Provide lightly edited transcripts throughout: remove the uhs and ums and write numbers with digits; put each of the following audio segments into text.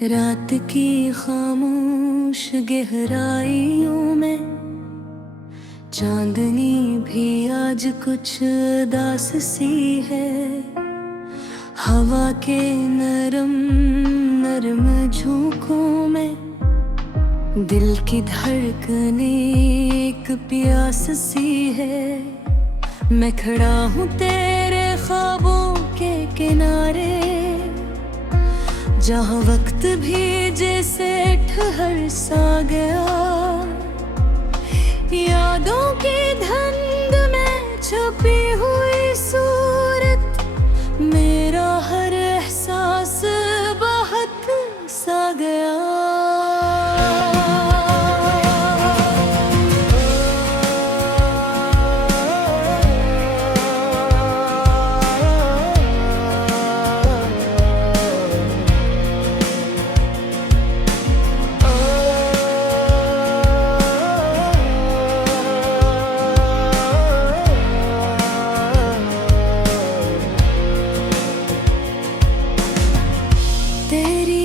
रात की खामोश गहराइयों में चांदनी भी आज कुछ उदास सी है। हवा के नरम नरम झोंकों में दिल की धड़कने एक प्यास सी है। मैं खड़ा हूँ तेरे ख्वाबों के किनारे, जहाँ वक्त भी जैसे ठहर सा गया। यादों की धुंध में छुपी हुई सूरत, मेरा हर एहसास बहुत सा गया।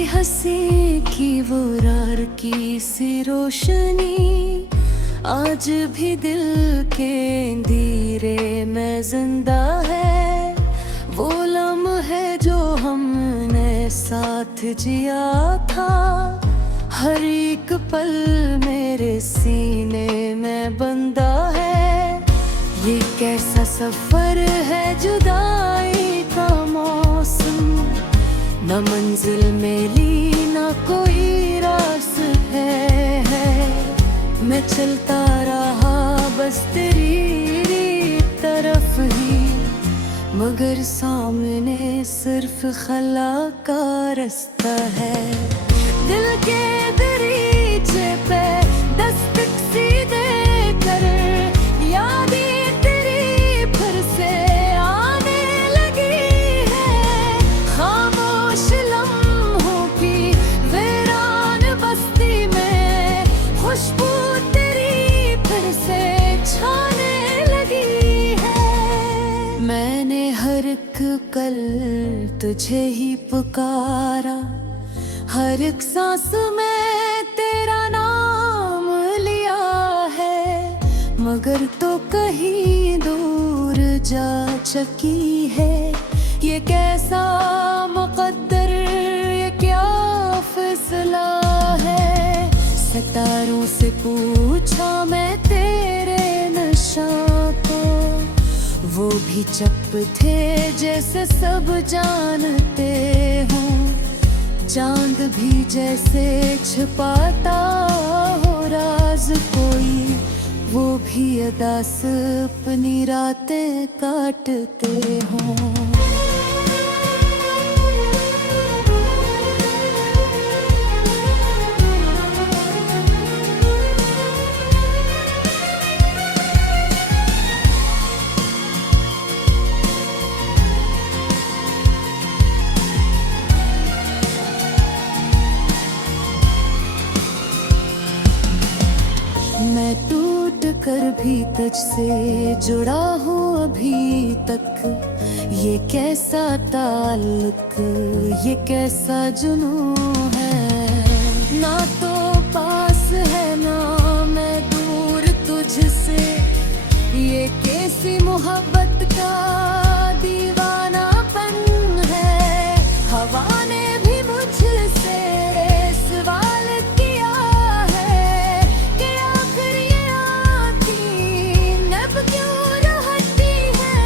हंसी की वो रार की सी रोशनी आज भी दिल के अंधेरे में जिंदा है। वो लम्हे जो हमने साथ जिया था, हर एक पल मेरे सीने में बंधा है। ये कैसा सफर है जुदाई का मौसम, न मंजिल मेरी न कोई रास्ता है। मैं चलता रहा बस तेरी तरफ ही, मगर सामने सिर्फ खला का रास्ता है। दिल के दरीचे पे दस्तक सी देकर यादें तेरी फिर से आने लगी है। खामोश लम्हों की वीरान बस्ती में खुशबू तेरी फिर से छाने लगी है। मैंने हर एक कल तुझे ही पुकारा, हर एक सांस में तेरा नाम लिया है, मगर तो कहीं दूर जा चुकी है। ये कैसा मुकद्दर, ये क्या फैसला है। सितारों से पूछा मैं तेरे नशा को, वो भी चुप थे जैसे सब जानते हों। चांद भी जैसे छुपाता हो राज कोई, वो भी अदास अपनी रातें काटते हों। मैं टूट कर भी तुझसे जुड़ा हूँ अभी तक। ये कैसा ताल्लुक, ये कैसा जुनून है। ना तो पास है ना मैं दूर तुझसे, ये कैसी मोहब्बत का दीवानापन है। हवा ने भी मुझसे सवाल किया है कि आखिर ये आँखें नब क्यों रहती है।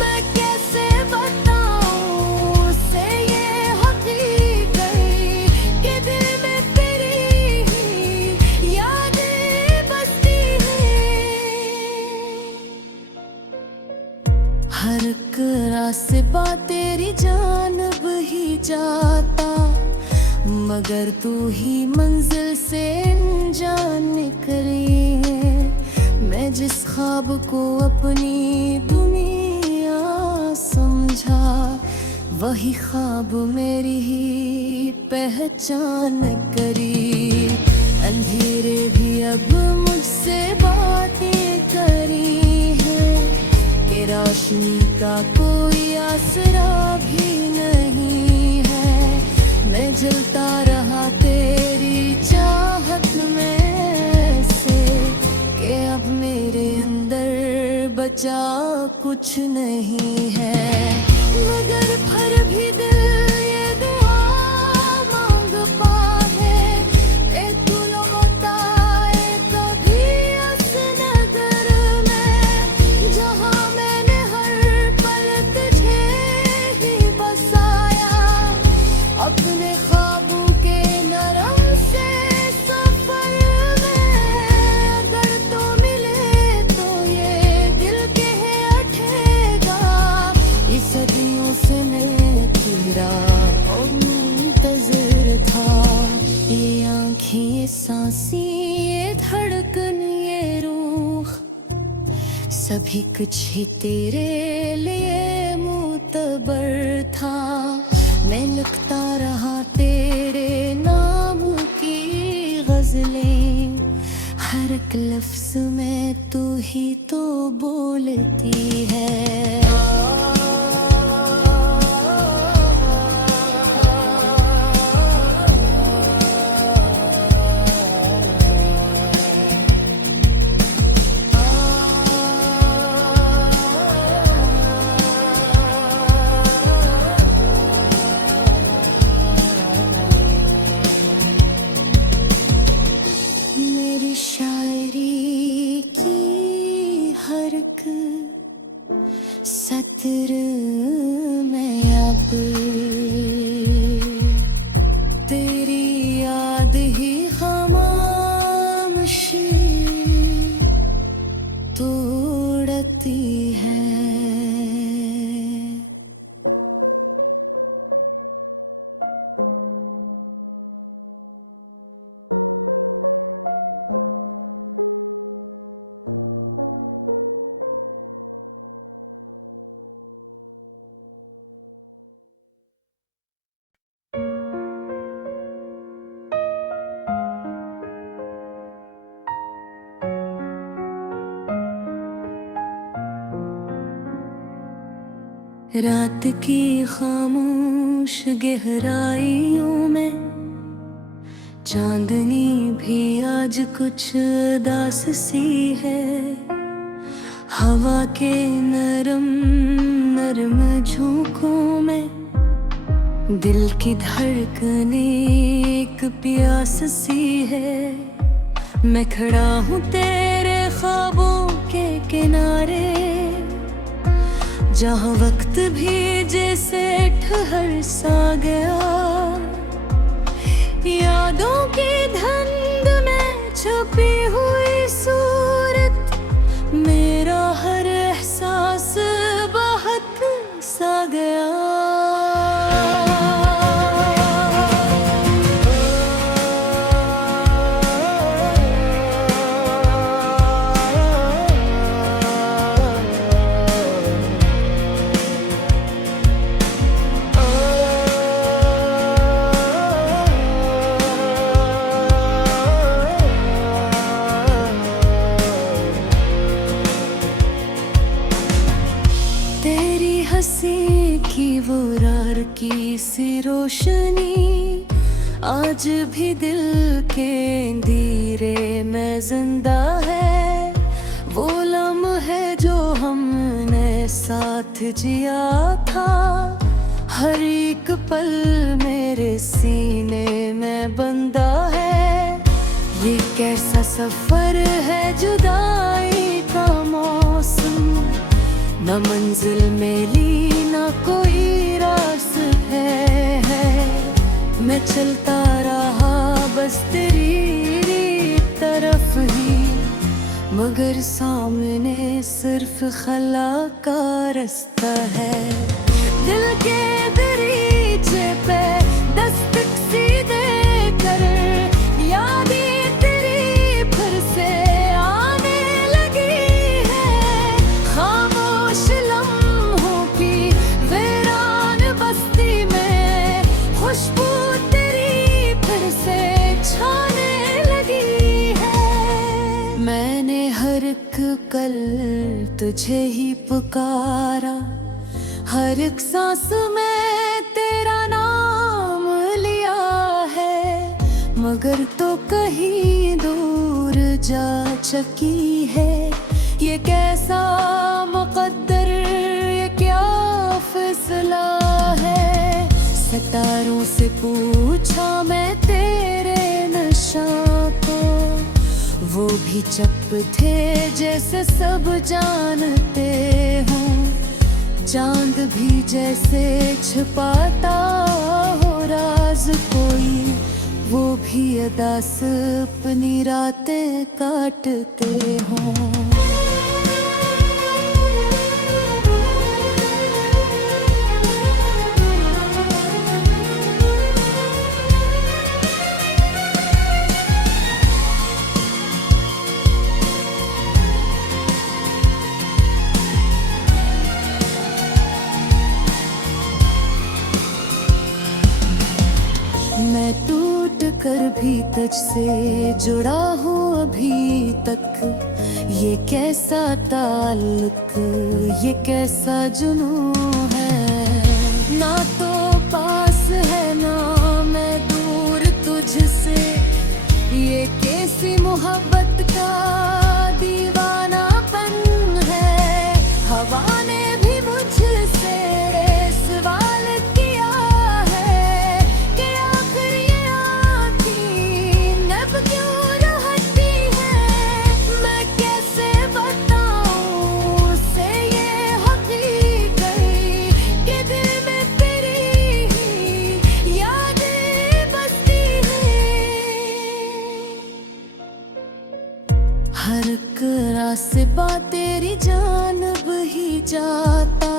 मैं कैसे बताऊँ उसे ये हकीकत कि दिल में तेरी ही यादें बसती हैं। हर एक रास्ते बात तेरी जानब ही जाता, मगर तू ही मंजिल से अनजान निकली है। मैं जिस ख्वाब को अपनी दुनिया समझा, वही ख्वाब मेरी ही पहचान करी। अंधेरे भी अब मुझसे बातें करी है कि रोशनी का कोई आसरा भी नहीं है। मैं जलता बचा कुछ नहीं है। मगर फिर भी दिल ये दुआ मांगता है, ए तू लौटा आए कभी उस नगर में, जहाँ मैंने हर पल तुझे ही बसाया। अपने ख्वाबों के नरम से सफर में अगर तो मिले तो ये दिल कह उठेगा, इस सदियों से मैं तेरा मुंतज़िर था। ये आँखें, ये सांसें, ये धड़कन, ये रूह, सभी कुछ ही तेरे लिए मुतबर था। मैं लिखता रहा तेरे नाम की गज़लें, हर एक लफ्ज़ में तू ही तो बोलती है। मेरी शायरी की हर एक सत्र में अब तेरी याद ही खामोशी तोड़ती है। रात की खामोश गहराइयों में चांदनी भी आज कुछ उदास सी है। हवा के नरम नरम झोंकों में दिल की धड़कने एक प्यास सी है। मैं खड़ा हूँ तेरे ख्वाबों के किनारे, जहाँ वक्त भी जैसे ठहर सा गया। यादों की धुंध में छुपी हुई सूरत, मेरा हर एहसास बहक सा गया। हंसी की वो रार की सी रोशनी आज भी दिल के अंधेरे में जिंदा है। वो लम्हे जो हमने साथ जिया था, हर एक पल मेरे सीने में बंधा है। ये कैसा सफर है जुदाई का मौसम, न मंजिल मेरी न कोई रास्ता है। मैं चलता रहा बस तेरी तरफ ही, मगर सामने सिर्फ खला का रास्ता है। दिल के दरीचे पे दस्तक सी दे कर यादें तेरी फिर से आने लगी है। खामोश लम्हों की वीरान बस्ती में खुशबू तेरी फिर से छाने लगी है। मैंने हर एक कल तुझे ही पुकारा, हर एक सांस में तेरा नाम लिया है, मगर तो कहीं दूर जा चुकी है ये कैसा मुकद्दर, ये क्या फैसला है। सितारों से पूछा मैं तेरे नशा को, वो भी चुप थे जैसे सब जानते हों। चांद भी जैसे छिपाता हो राज कोई, वो भी अदास अपनी रातें काटते हों। मैं टूट कर भी तुझसे जुड़ा हूँ अभी तक। ये कैसा ताल्लुक, ये कैसा जुनून है। ना तो पास है ना मैं दूर तुझसे, ये कैसी मोहब्बत का दीवानापन है। हवा ने भी मुझसे सवाल किया है कि आखिर ये आँखें नब क्यों रहती है। मैं कैसे बताऊं उसे ये हकीकत कि दिल में तेरी ही यादें बसती हैं। हर करा से बात तेरी जानब ही जाता,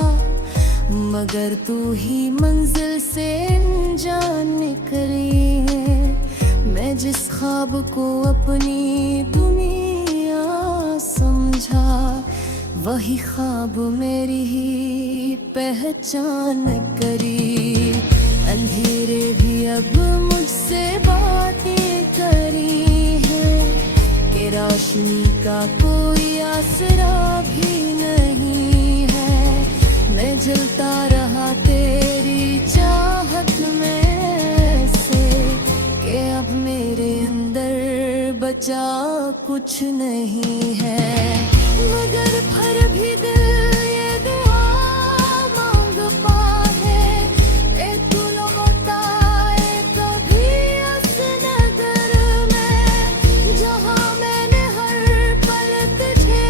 मगर तू ही मंजिल से अनजान निकली है। मैं जिस ख्वाब को अपनी दुनिया समझा, वही ख्वाब मेरी ही पहचान करी। अंधेरे भी अब मुझसे बातें करी है कि रोशनी का कोई आसरा भी नहीं है। मैं जलता रहा तेरी चाहत में से कि अब मेरे अंदर बचा कुछ नहीं है। मगर फिर भी दिल ये दुआ मांगता है कि तू लौटा आए कभी उस नगर में, जहाँ मैंने हर पल तुझे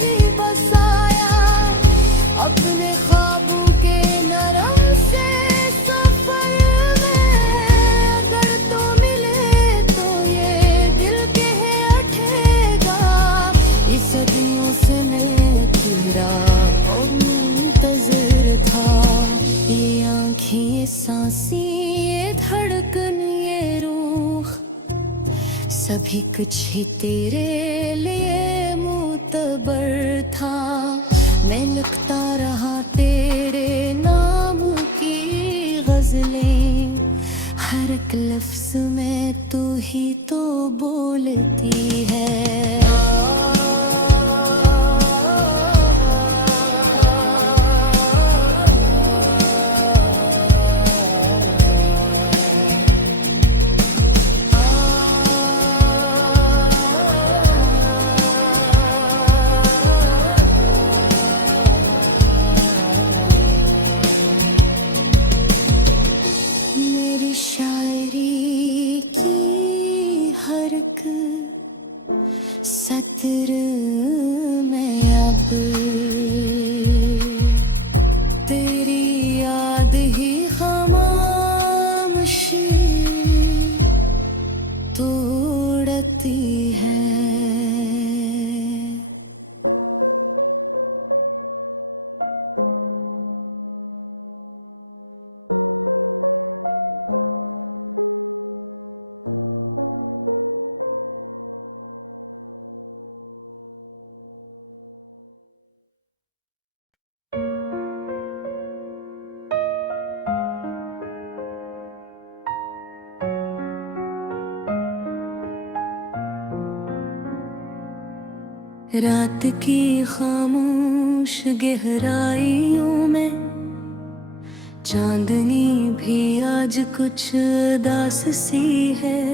ही बसाया। अपने ख्वाबों के नरम से सफर में अगर तो मिले तो ये दिल कह उठेगा। ये सदियों से मैं तेरा मुंतज़िर था। ये आँखें, ये सांसें, ये धड़कन, ये रूह, सभी कुछ ही तेरे लिए मुतबर था। मैं लिखता रहा तेरे नाम की गज़लें, हर एक लफ्ज़ में तू ही तो बोलती है। मेरी शायरी की हर एक सतर में अब तेरी याद ही खामोशी तोड़ती है। रात की खामोश गहराइयों में चांदनी भी आज कुछ उदास सी है।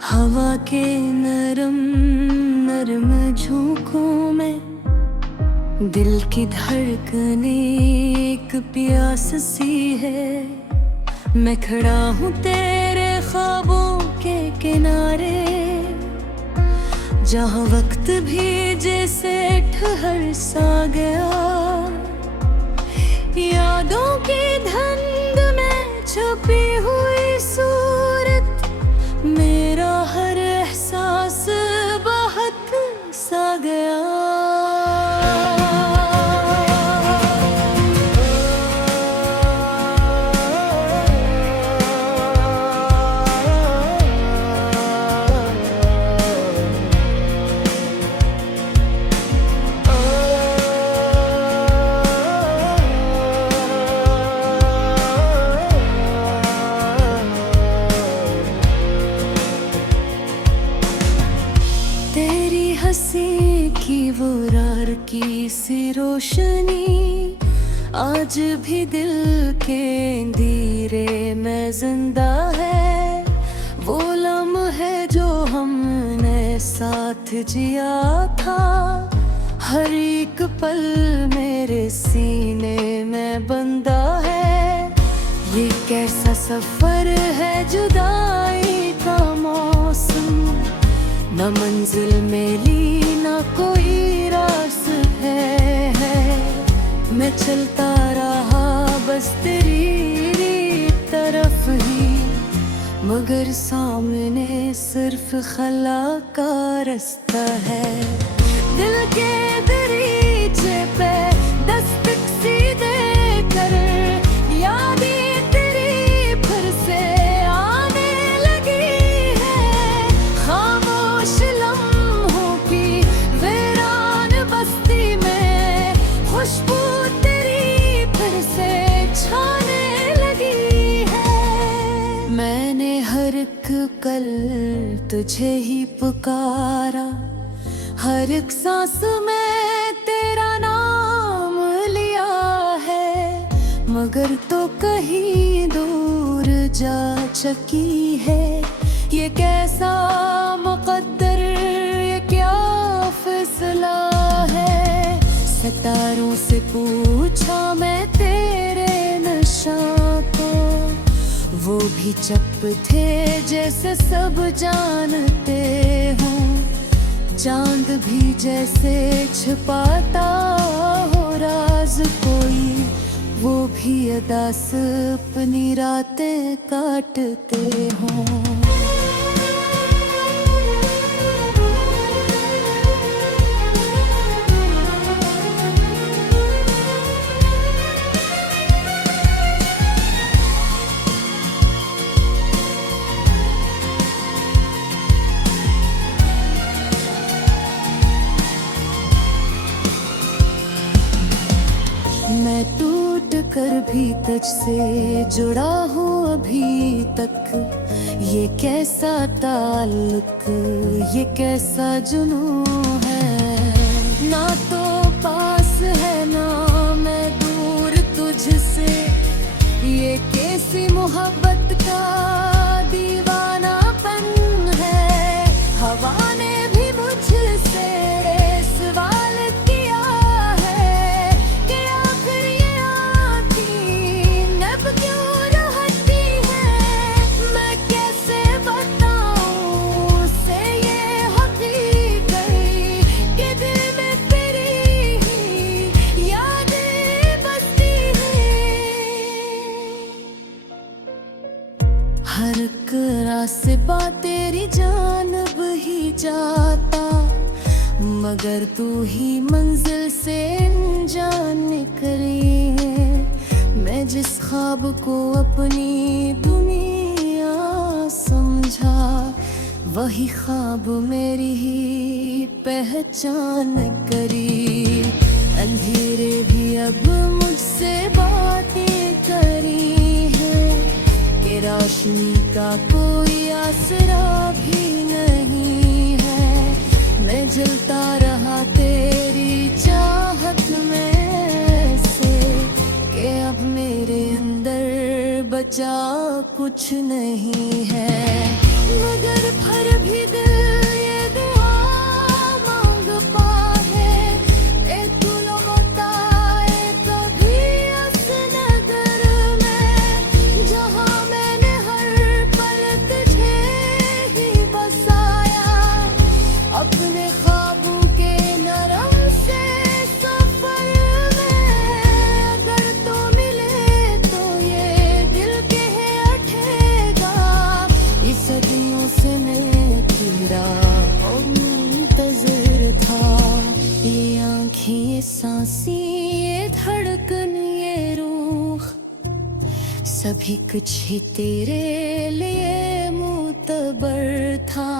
हवा के नरम नरम झोंकों में दिल की धड़कने एक प्यास सी है। मैं खड़ा हूँ तेरे ख्वाबों के किनारे, जहाँ वक्त भी जैसे ठहर सा गया। यादों की धुंध में छुपी हुई सूरत, मेरा हर एहसास बहक सा गया। तेरी हंसी की वो रार की सी रोशनी आज भी दिल के अंधेरे में जिंदा है। वो लम्हे जो हमने साथ जिया था, हर एक पल मेरे सीने में बंधा है। ये कैसा सफर है जुदाई का मौसम, न मंजिल मेरी न कोई रास्ता है। मैं चलता रहा बस तेरी तरफ ही, मगर सामने सिर्फ खला का रास्ता है। दिल के दरीचे पे दस्तक सी देकर यादें तेरी फिर से आने लगी है। खामोश लम्हों की वीरान बस्ती में खुशबू तेरी फिर से छाने लगी है। मैंने हर एक कल तुझे ही पुकारा, हर एक सांस में तेरा नाम लिया है। मगर तो कहीं दूर जा चुकी है। ये कैसा मुकद्दर, ये क्या फैसला है। सितारों से पूछा मैं तेरे नशा को, वो भी चुप थे जैसे सब जानते हों। चांद भी जैसे छुपाता हो राज कोई, वो भी अदास अपनी रातें काटते हों। मैं टूट कर भी तुझसे जुड़ा हूँ अभी तक। ये कैसा ताल्लुक, ये कैसा जुनून है। ना तो पास है ना मैं दूर तुझसे, ये कैसी मोहब्बत का दीवानापन है। हवा ने भी मुझसे सवाल किया है कि आखिर ये आँखें नब क्यों रहती हैं। मैं कैसे बताऊँ उसे ये हकीकत कि दिल में तेरी ही यादें बसती हैं। हर करा से बात तेरी जानब ही जाता, मगर तू ही मंजिल से अनजान निकली है। मैं जिस ख्वाब को अपनी दुनिया समझा, वही ख्वाब मेरी ही पहचान करी। अंधेरे भी अब मुझसे बातें करी है कि रोशनी का कोई आसरा भी नहीं है। मैं जलता रहा तेरी चाहत में से कि अब मेरे अंदर बचा कुछ नहीं है। मगर फिर भी दिल ये दुआ मांगता है, ए तू लौटा आए कभी उस नगर में, जहाँ मैंने हर पल तुझे ही बसाया। अपने ख्वाबों के नरम से सफर में अगर तो मिले तो ये दिल कह उठेगा, इस सदियों से मैं तेरा मुंतज़िर था। ये आँखें, ये सांसें, ये धड़कन, ये रूह, सभी कुछ ही तेरे लिए मुतबर था।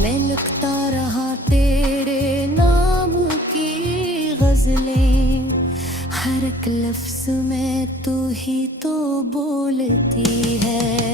मैं लिखता रहा तेरे नाम की गज़लें, हर एक लफ्ज़ में तू ही तो बोलती है।